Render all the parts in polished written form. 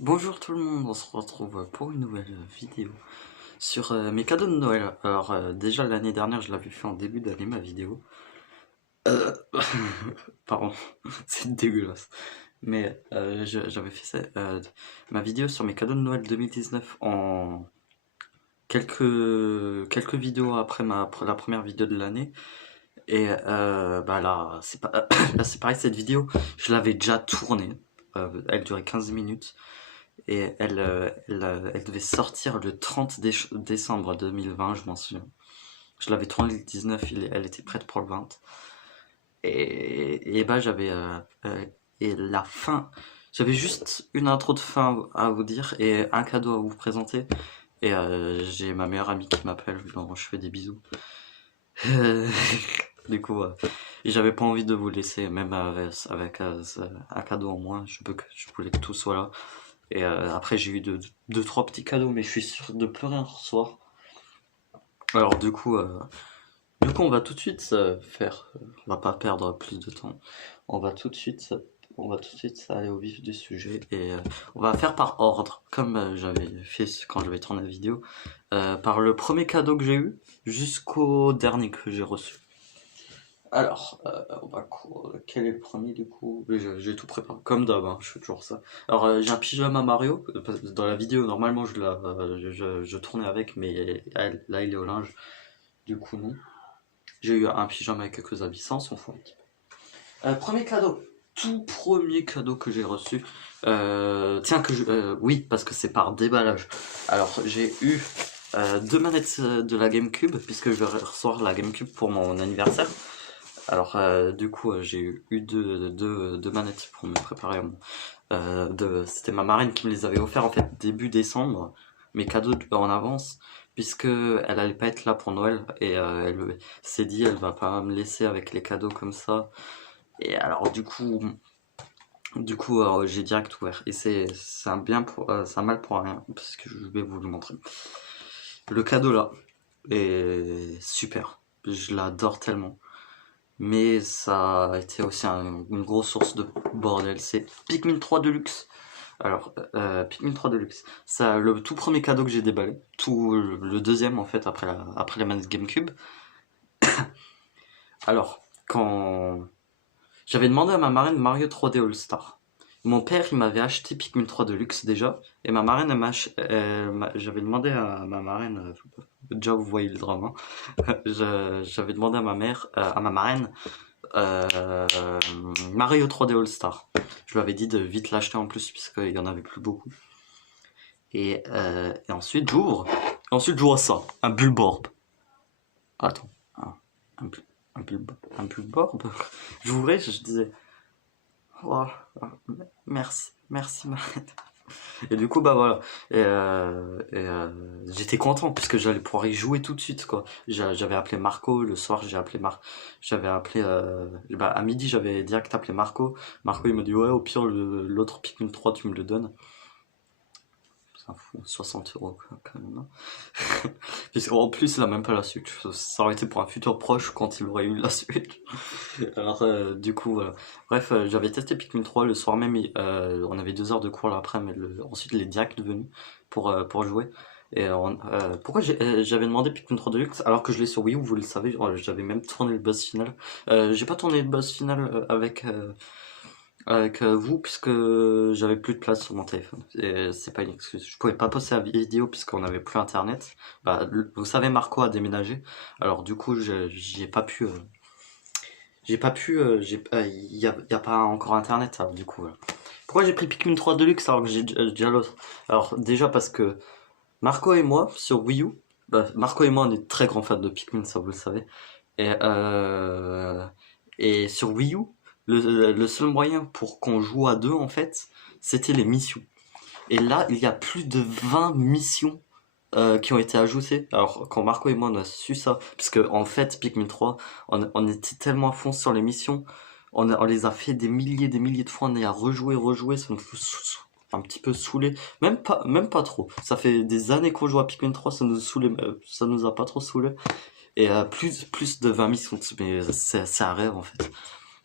Bonjour tout le monde, on se retrouve pour une nouvelle vidéo sur mes cadeaux de Noël. Alors déjà l'année dernière je l'avais fait en début d'année ma vidéo. Euh, Pardon, c'est dégueulasse. Mais j'avais fait ma vidéo sur mes cadeaux de Noël 2019 en quelques vidéos après la première vidéo de l'année. Et bah là c'est pas là c'est pareil, cette vidéo je l'avais déjà tournée. Elle durait 15 minutes. Et elle devait sortir le 30 décembre 2020, je m'en souviens. Je l'avais tournée le 19, elle était prête pour le 20. Et bah et la fin, j'avais juste une intro de fin à vous dire et un cadeau à vous présenter. Et j'ai ma meilleure amie qui m'appelle, dont je fais des bisous. Du coup, j'avais pas envie de vous laisser, même avec un cadeau en moins. Je voulais que tout soit là. Et après, j'ai eu deux, trois petits cadeaux, mais je suis sûr de plus rien recevoir. Alors, on va tout de suite on va pas perdre plus de temps. On va tout de suite, on va tout de suite aller au vif du sujet et on va faire par ordre, comme j'avais fait quand j'avais tourné la vidéo, par le premier cadeau que j'ai eu jusqu'au dernier que j'ai reçu. Alors, quel est le premier du coup? Oui, j'ai tout préparé, comme d'hab, hein, je fais toujours ça. Alors, j'ai un pyjama Mario, parce que dans la vidéo, normalement, je tournais avec, mais là, il est au linge, du coup, non. J'ai eu un pyjama avec quelques habits, ça, on s'en fout un petit peu. Premier cadeau, tout premier cadeau que j'ai reçu. Oui, parce que c'est par déballage. Alors, j'ai eu deux manettes de la GameCube, puisque je vais recevoir la GameCube pour mon anniversaire. Alors, j'ai eu deux manettes pour me préparer. C'était ma marraine qui me les avait offert en fait début décembre, mes cadeaux en avance, puisque elle allait pas être là pour Noël et elle s'est dit elle va pas me laisser avec les cadeaux comme ça. Et alors j'ai direct ouvert. Et c'est c'est un mal pour rien parce que je vais vous le montrer. Le cadeau là est super. Je l'adore tellement. Mais ça a été aussi une grosse source de bordel. C'est Pikmin 3 Deluxe. Alors, Pikmin 3 Deluxe, c'est le tout premier cadeau que j'ai déballé. Le deuxième en fait après la manette GameCube. Alors, quand j'avais demandé à ma marraine Mario 3D All Star. Mon père, il m'avait acheté Pikmin 3 Deluxe déjà, et ma marraine, j'avais demandé à ma marraine, déjà vous voyez le drame, hein. J'avais demandé à ma marraine, Mario 3D All Star. Je lui avais dit de vite l'acheter en plus puisqu'il y en avait plus beaucoup. Et ensuite j'ouvre. Ensuite je vois ça, un Bulborb. Attends, un, bu- un Bulborb. J'ouvrais, je disais, oh, merci, merci Marine. Et du coup bah voilà. J'étais content puisque j'allais pouvoir y jouer tout de suite quoi. J'avais appelé Marco le soir, j'avais appelé à midi j'avais direct appelé Marco. Marco il m'a dit ouais au pire l'autre Pikmin 3 tu me le donnes. Ça fout 60 € quand même. Hein. Puisqu'en plus il a même pas la suite. Ça aurait été pour un futur proche quand il aurait eu la suite. Alors du coup voilà. Bref, j'avais testé Pikmin 3 le soir même. On avait 2 heures de cours l'après, mais ensuite il est direct venu pour jouer. Pourquoi j'avais demandé Pikmin 3 Deluxe alors que je l'ai sur Wii U, vous le savez, j'avais même tourné le boss final. J'ai pas tourné le boss final avec vous puisque j'avais plus de place sur mon téléphone. Et c'est pas une excuse. Je pouvais pas poster la vidéo puisqu'on avait plus internet. Bah, vous savez, Marco a déménagé. Alors du coup, j'ai pas pu. Y a pas encore internet. Alors, du coup, voilà. Pourquoi j'ai pris Pikmin 3 Deluxe alors que j'ai déjà l'autre? Alors déjà parce que Marco et moi sur Wii U. Bah, Marco et moi on est très grands fans de Pikmin, ça vous le savez. Et, euh, et sur Wii U, le seul moyen pour qu'on joue à deux, en fait, c'était les missions. Et là, il y a plus de 20 missions qui ont été ajoutées. Alors, quand Marco et moi, on a su ça, parce que en fait, Pikmin 3, on était tellement à fond sur les missions, on les a fait des milliers de fois, on est à rejouer, ça nous fout un petit peu saoulé. Même pas trop. Ça fait des années qu'on joue à Pikmin 3, ça nous a pas trop saoulé. Et plus de 20 missions, mais c'est un rêve en fait.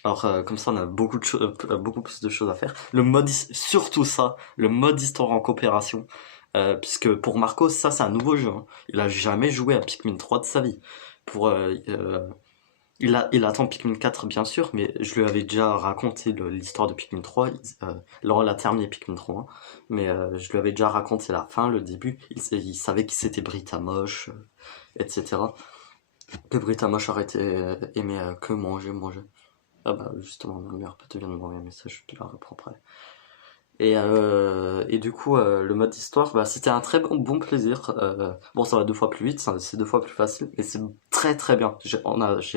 Alors, comme ça, on a beaucoup plus de choses à faire. Surtout ça, le mode histoire en coopération. Puisque pour Marco, ça, c'est un nouveau jeu, hein. Il a jamais joué à Pikmin 3 de sa vie. Pour, il attend Pikmin 4, bien sûr, mais je lui avais déjà raconté l'histoire de Pikmin 3. Là, on a terminé Pikmin 3, hein. Mais je lui avais déjà raconté la fin, le début. Il savait qui c'était Britamoche, etc. Que Britamoche aurait aimé que manger, manger. Ah bah justement, ma meilleure pote vient de m'envoyer un message, je te la reprends après. Et du coup, le mode histoire, bah, c'était un très bon plaisir. Bon, ça va 2 fois plus vite, c'est 2 fois plus facile, mais c'est très très bien. J'ai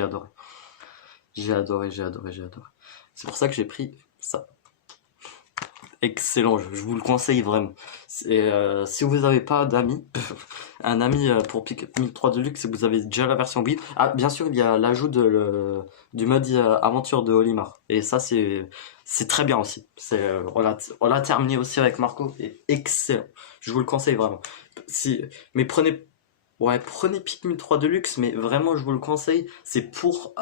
adoré. J'ai adoré, j'ai adoré, j'ai adoré. C'est pour ça que j'ai pris ça. Excellent jeu, je vous le conseille vraiment. Si vous n'avez pas d'amis, un ami pour Pikmin 3 Deluxe, et vous avez déjà la version Wii. Ah, bien sûr, il y a l'ajout du mode aventure de Olimar. Et ça, c'est très bien aussi. On l'a terminé aussi avec Marco, et excellent. Je vous le conseille vraiment. Mais prenez Pikmin 3 Deluxe, mais vraiment, je vous le conseille. C'est pour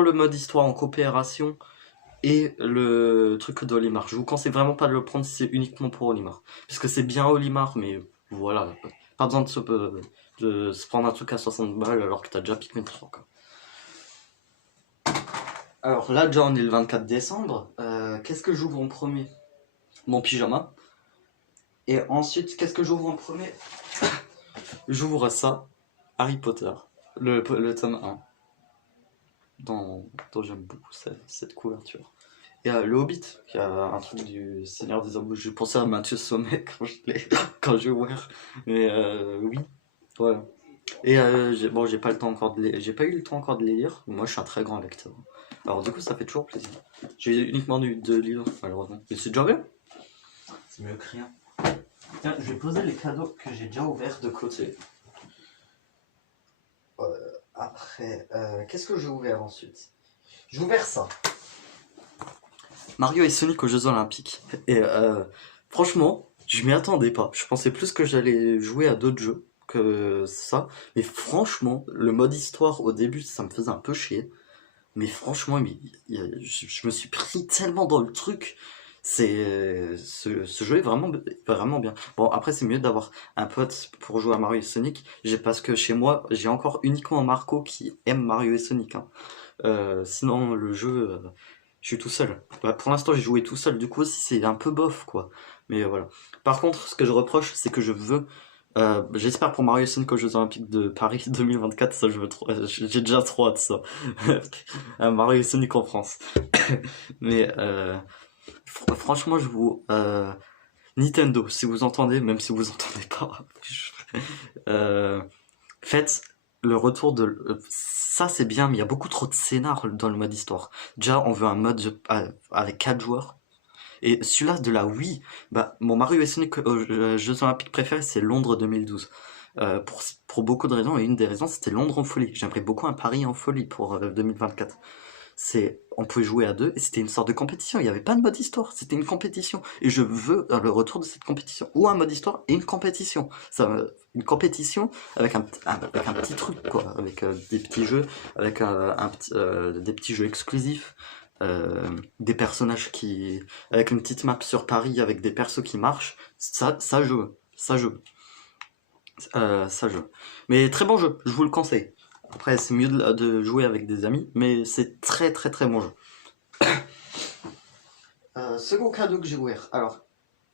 le mode histoire en coopération et le truc d'Olimar. Je vous conseille vraiment pas de le prendre si c'est uniquement pour Olimar. Parce que c'est bien Olimar, mais voilà. Pas besoin de se prendre un truc à 60 balles alors que t'as déjà Pikmin 3, quoi. Alors là, déjà, on est le 24 décembre. Qu'est-ce que j'ouvre en premier? Mon pyjama. Et ensuite, qu'est-ce que j'ouvre en premier? J'ouvre ça. Harry Potter. Le tome 1. Dont j'aime beaucoup cette couverture. Et le Hobbit, qui a un truc du Seigneur des Anneaux. J'ai pensé à Mathieu Sommet quand j'ai ouvert. Mais oui, voilà. Et j'ai pas le temps encore j'ai pas eu le temps encore de les lire. Moi, je suis un très grand lecteur. Alors du coup, ça fait toujours plaisir. J'ai uniquement eu 2 livres, malheureusement. Mais c'est déjà bien. C'est mieux que rien. Tiens, je vais poser les cadeaux que j'ai déjà ouverts de côté. Après, qu'est-ce que j'ai ouvert ensuite? J'ai ouvert ça. Mario et Sonic aux Jeux Olympiques. Et franchement, je m'y attendais pas. Je pensais plus que j'allais jouer à d'autres jeux que ça. Mais franchement, le mode histoire au début, ça me faisait un peu chier. Mais franchement, je me suis pris tellement dans le truc. Ce jeu est vraiment, vraiment bien. Bon, après, c'est mieux d'avoir un pote pour jouer à Mario et Sonic. Parce que chez moi, j'ai encore uniquement Marco qui aime Mario et Sonic, hein. Sinon, le jeu, je suis tout seul. Bah, pour l'instant, j'ai joué tout seul. Du coup, aussi, c'est un peu bof, quoi. Mais voilà. Par contre, ce que je reproche, c'est que je veux. J'espère pour Mario et Sonic aux Jeux Olympiques de Paris 2024, ça je veux trop. J'ai déjà trop hâte de ça. Mario et Sonic en France. Mais franchement, je vous. Nintendo, si vous entendez, même si vous entendez pas, faites le retour ça c'est bien, mais il y a beaucoup trop de scénar dans le mode histoire. Déjà, on veut un mode avec 4 joueurs. Et celui-là de la Wii, bah, mon Mario et Sonic Jeux Olympiques préférés, c'est Londres 2012. Pour beaucoup de raisons, et une des raisons, c'était Londres en folie. J'aimerais beaucoup un Paris en folie pour 2024. On pouvait jouer à deux et c'était une sorte de compétition. Il n'y avait pas de mode histoire, c'était une compétition. Et je veux le retour de cette compétition. Ou un mode histoire et une compétition. Une compétition avec un petit truc, quoi. Avec des petits jeux, avec des petits jeux exclusifs. Des personnages avec une petite map sur Paris avec des persos qui marchent. Ça je veux. Ça je veux. Ça je veux. Mais très bon jeu, je vous le conseille. Après, c'est mieux de jouer avec des amis, mais c'est très très très bon jeu. Second cadeau que j'ai ouvert. Alors,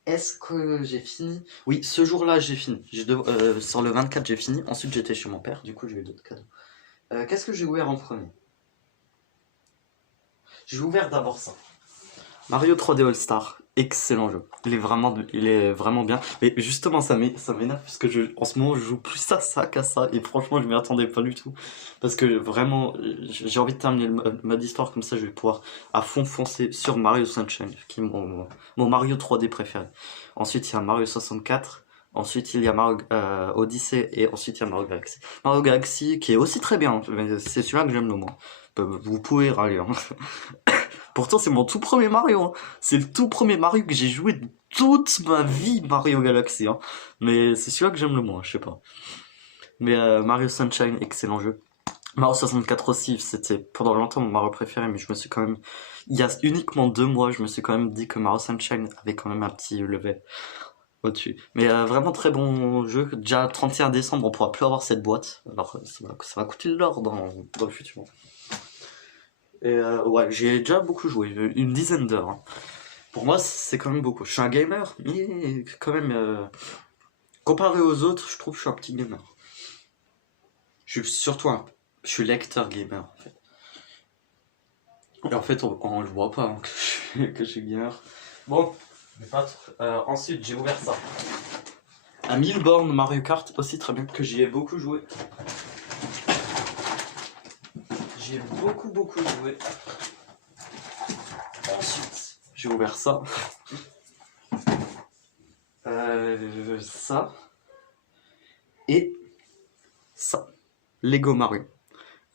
est-ce que j'ai fini? Oui, ce jour-là, j'ai fini. Sur le 24, j'ai fini. Ensuite, j'étais chez mon père. Du coup, j'ai eu d'autres cadeaux. Qu'est-ce que j'ai ouvert en premier? J'ai ouvert d'abord ça. Mario 3D All Star. Excellent jeu. Il est vraiment bien. Mais justement, ça m'énerve parce que en ce moment, je joue plus à ça qu'à ça. Et franchement, je m'y attendais pas du tout. Parce que vraiment, j'ai envie de terminer le mode histoire comme ça, je vais pouvoir à fond foncer sur Mario Sunshine, qui est mon Mario 3D préféré. Ensuite, il y a Mario 64. Ensuite, il y a Mario Odyssey. Et ensuite, il y a Mario Galaxy. Mario Galaxy, qui est aussi très bien. Mais c'est celui-là que j'aime le moins. Vous pouvez râler, hein. Pourtant, c'est mon tout premier Mario, hein. C'est le tout premier Mario que j'ai joué de toute ma vie, Mario Galaxy, hein. Mais c'est celui-là que j'aime le moins, je sais pas. Mais Mario Sunshine, excellent jeu. Mario 64 aussi, c'était pendant longtemps mon Mario préféré, mais je me suis quand même... Il y a uniquement 2 mois, je me suis quand même dit que Mario Sunshine avait quand même un petit level au-dessus. Mais vraiment très bon jeu. Déjà 31 décembre, on pourra plus avoir cette boîte. Alors ça va coûter de l'or dans le futur. Et ouais, j'ai déjà beaucoup joué, une dizaine d'heures, hein. Pour moi, c'est quand même beaucoup. Je suis un gamer, mais quand même, comparé aux autres, je trouve que je suis un petit gamer. Je suis surtout je suis lecteur gamer, en fait. Et en fait, on le voit pas, hein, que je suis gamer. Bon, mais pas ensuite, j'ai ouvert ça. Un 1000 bornes Mario Kart, aussi très bien, que j'y ai beaucoup joué. J'y ai beaucoup joué. Ensuite, j'ai ouvert ça. Ça. Et ça. Lego Mario.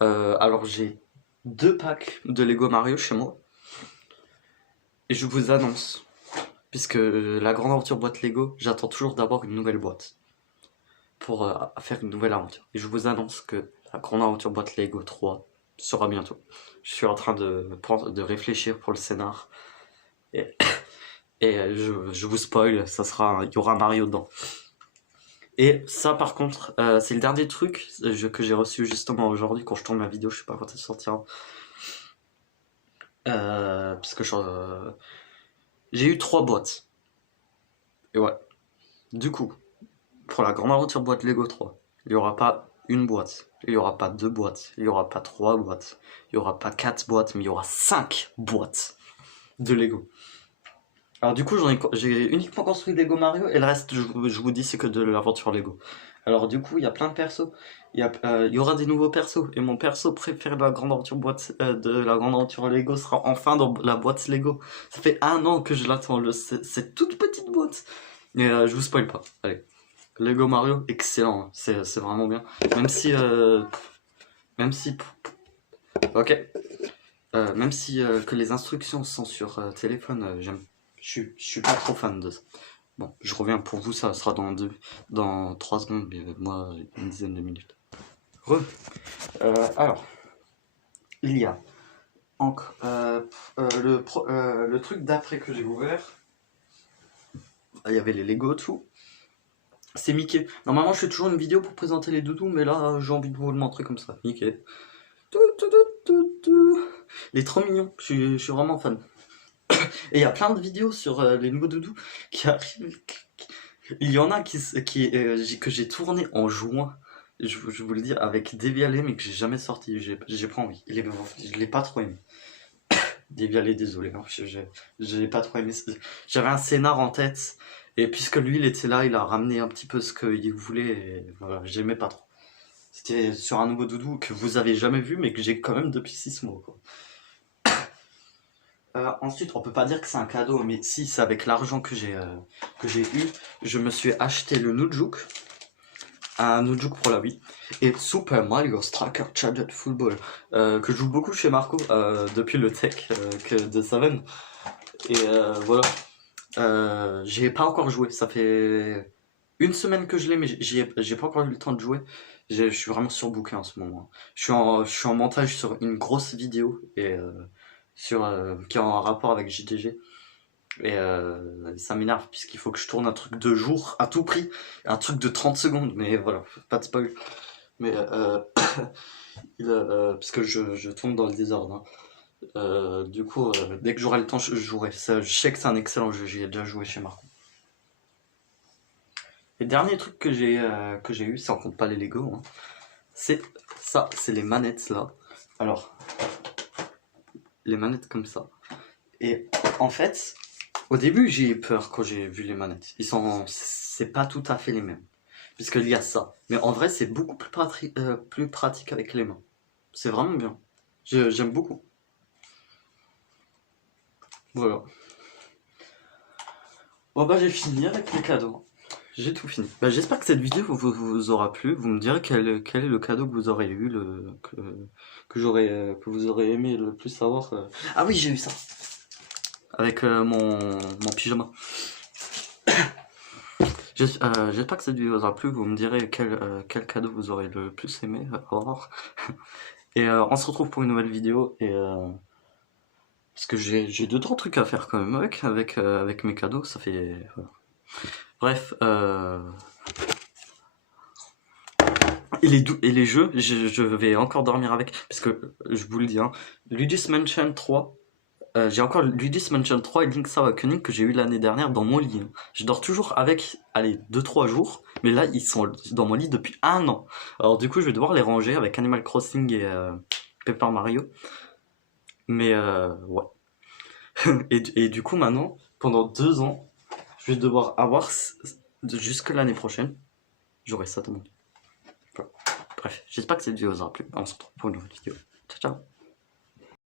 Alors j'ai 2 packs de Lego Mario chez moi. Et je vous annonce, puisque la grande aventure boîte Lego, j'attends toujours d'avoir une nouvelle boîte pour faire une nouvelle aventure. Et je vous annonce que la grande aventure boîte Lego 3 sera bientôt. Je suis en train de réfléchir pour le scénar. Et, je vous spoil, il y aura Mario dedans. Et ça par contre, c'est le dernier truc que j'ai reçu justement aujourd'hui quand je tourne ma vidéo, je sais pas quand elle sortira. Puisque j'ai eu 3 boîtes. Et ouais. Du coup, pour la grande aventure boîte Lego 3, il n'y aura pas une boîte, il n'y aura pas 2 boîtes, il n'y aura pas 3 boîtes, il n'y aura pas 4 boîtes, mais il y aura 5 boîtes de Lego. Alors du coup, j'ai uniquement construit Lego Mario et le reste, je vous dis, c'est que de l'aventure Lego. Alors du coup, il y a plein de persos. Il y aura des nouveaux persos. Et mon perso préféré de la grande aventure de la grande aventure Lego sera enfin dans la boîte Lego. Ça fait 1 an que je l'attends, cette toute petite boîte. Mais je vous spoil pas. Allez. Lego Mario, excellent, hein. C'est vraiment bien. Même si... Ok. Même si que les instructions sont sur téléphone, je suis pas trop fan de ça. Bon, je reviens pour vous, ça sera dans 3 secondes, mais moi, une dizaine de minutes. Alors, il y a le truc d'après que j'ai ouvert. Il y avait les Lego, tout. C'est Mickey. Normalement, je fais toujours une vidéo pour présenter les doudous, mais là, j'ai envie de vous le montrer comme ça. Mickey. Il est trop mignon, je suis vraiment fan. Et il y a plein de vidéos sur les nouveaux doudous qui arrivent. Il y en a que j'ai tourné en juin, je vous le dis, avec Dévialé, mais que j'ai jamais sorti. J'ai pas envie. Je l'ai pas trop aimé. Dévialé, désolé, hein, je l'ai pas trop aimé. J'avais un scénar en tête, et puisque lui il était là, il a ramené un petit peu ce qu'il voulait, et voilà, j'aimais pas trop. C'était sur un nouveau doudou que vous avez jamais vu, mais que j'ai quand même depuis 6 mois, quoi. Ensuite, on peut pas dire que c'est un cadeau, mais si, c'est avec l'argent que j'ai eu, je me suis acheté le Nujuk, un Nujuk pour la Wii, et Super Mario Striker Charged Football, que je joue beaucoup chez Marco depuis le tech de Seven. Et voilà, j'ai pas encore joué, ça fait 1 semaine que je l'ai, mais j'ai pas encore eu le temps de jouer. Je suis vraiment surbooké en ce moment. Je suis en montage sur une grosse vidéo et qui est en rapport avec JDG. Et ça m'énerve puisqu'il faut que je tourne un truc de jour à tout prix, un truc de 30 secondes, mais voilà, pas de spoil. Mais puisque je tourne dans le désordre, hein. Du coup, dès que j'aurai le temps, je jouerai. Je sais que c'est un excellent jeu, j'y ai déjà joué chez Marco. Les derniers trucs que j'ai eu, ça en compte pas les Lego, hein, c'est ça, c'est les manettes là. Alors, les manettes comme ça. Et en fait, au début j'ai eu peur quand j'ai vu les manettes. C'est pas tout à fait les mêmes, puisqu'il y a ça. Mais en vrai, c'est beaucoup plus pratique avec les mains. C'est vraiment bien. J'aime beaucoup. Voilà. Bon bah j'ai fini avec les cadeaux. J'ai tout fini. Bah, j'espère que cette vidéo vous aura plu. Vous me direz quel est le cadeau que vous aurez eu, que vous aurez aimé le plus savoir. Ah oui, j'ai eu ça. Avec mon pyjama. J'espère que cette vidéo vous aura plu. Vous me direz quel cadeau vous aurez le plus aimé avoir. Et on se retrouve pour une nouvelle vidéo. Parce que j'ai deux trois trucs à faire quand même avec mes cadeaux. Ça fait. Voilà. Bref. Et les jeux, je vais encore dormir avec. Parce que je vous le dis, hein, Luigi's Mansion 3. J'ai encore Luigi's Mansion 3 et Link's Awakening que j'ai eu l'année dernière dans mon lit, hein. Je dors toujours avec, allez, 2 3 jours, mais là ils sont dans mon lit depuis un an. Alors du coup je vais devoir les ranger avec Animal Crossing et Paper Mario. Mais ouais. Et du coup maintenant, pendant 2 ans, je vais devoir avoir jusque l'année prochaine, j'aurai ça dans mon lit. Voilà. Bref, j'espère que cette vidéo vous aura plu. On se retrouve pour une nouvelle vidéo. Ciao ciao.